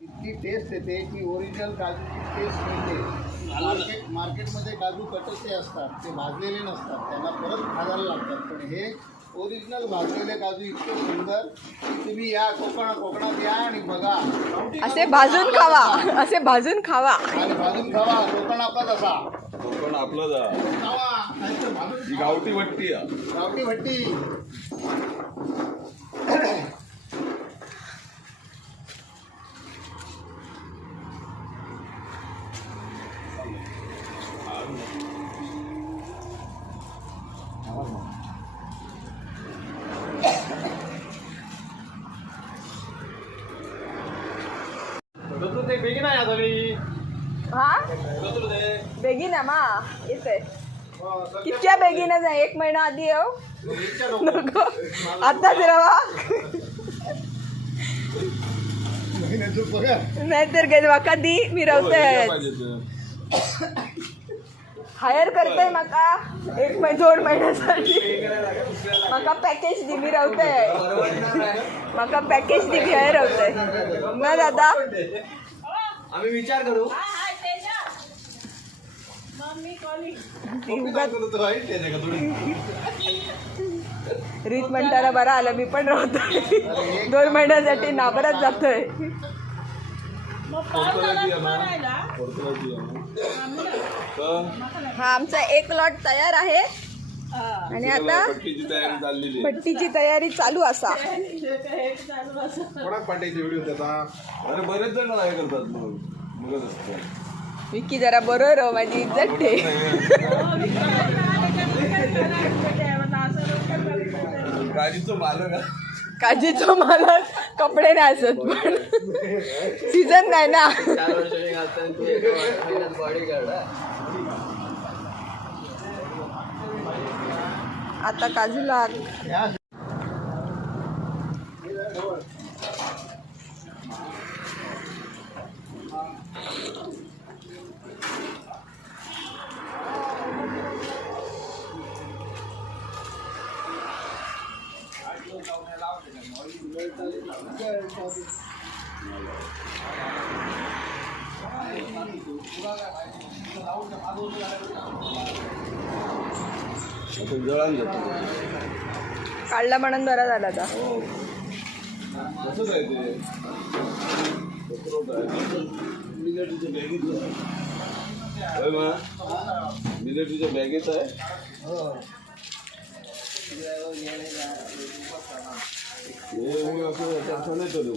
इतकी टेस्ट येते की ओरिजिनल काजूची टेस्ट मिळते. मार्केटमध्ये काजू कटकचे असतात, ते भाजलेले नसतात, त्यांना परत भाजायला लागतात. पण हे ओरिजिनल भाजलेले काजू इतके सुंदर की तुम्ही या कोकणात या आणि बघा. असे भाजून खावा, असे भाजून खावा आणि भाजून खावा. कोकण आपलाच असा. कोकण आपलं ही गावठी भट्टी आहे. गावठी भट्टी. हा बेगीन मा येते कितक्या बेगीन आहे. 1 महिना आधी येऊ नको आताच रवा. नाहीतर काय माका दी मी रावते हायर करते माका 1-2 महिन्यासाठी. माका पॅकेज दी मी रावते. माका पॅकेज दी मी हायर रावते ना दादा. आम्ही विचार करू. रीत म्हणताना बरं आलं. मी पण राहतोय 2 महिन्यासाठी नाबरच जातोय. हा आमचा 1 लॉट तयार आहे आणि आता भट्टीची तयारी चालू असा. अरे बरेच जण काय करतात मग विकी जरा बरोबर हो, माझी इज्जत ठे. काजीचं मालक काजीचं मालक कपडे नाही असत पण सीझन नाही ना. आता काजूला जळण जातो. काढला म्हणून बरा झाला आता. कसं आहे ते मिलेटच्या बॅगेत आहे. असं नाही करू.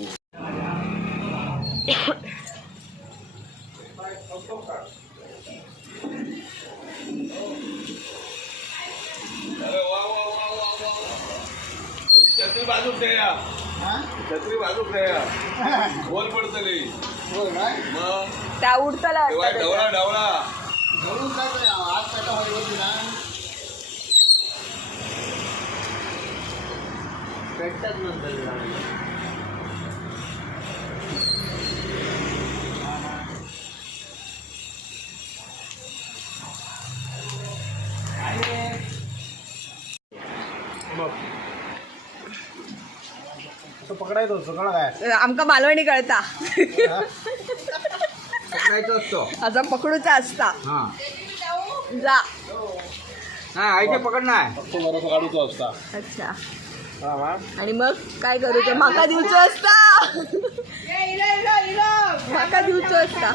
छत्री बाजू ठेया. छत्री बाजू ठेया. बोल पडतली मग त्या उडताला ढवळा ढवळा घरून जायचं आज पेटा होती ना. पेटतात नंतर पकडायचं सगळं काय आमका मालवणी कळता. पकडायचं असतो असा पकडूचा असता. हा जा नाही आईचे पकड नाही फक्त बरोबर काढूचा असता. अच्छा. आणि मग काय करू ते माका दिवचं असता. माका दिवचं असता.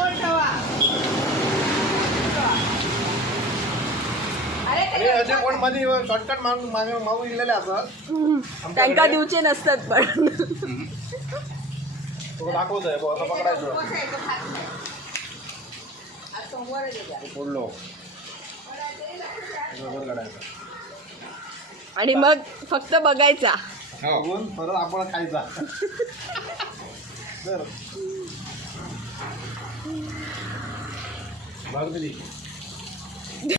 असे कोण मध्ये शॉर्टकट माऊ दिलेले असतात. त्यांका दिवचे नसतात पण तो दाखवतोय असं पकडायचं. पडलो आणि मग फक्त बघायचा. बघून परत आपण खायचा. बघ दिली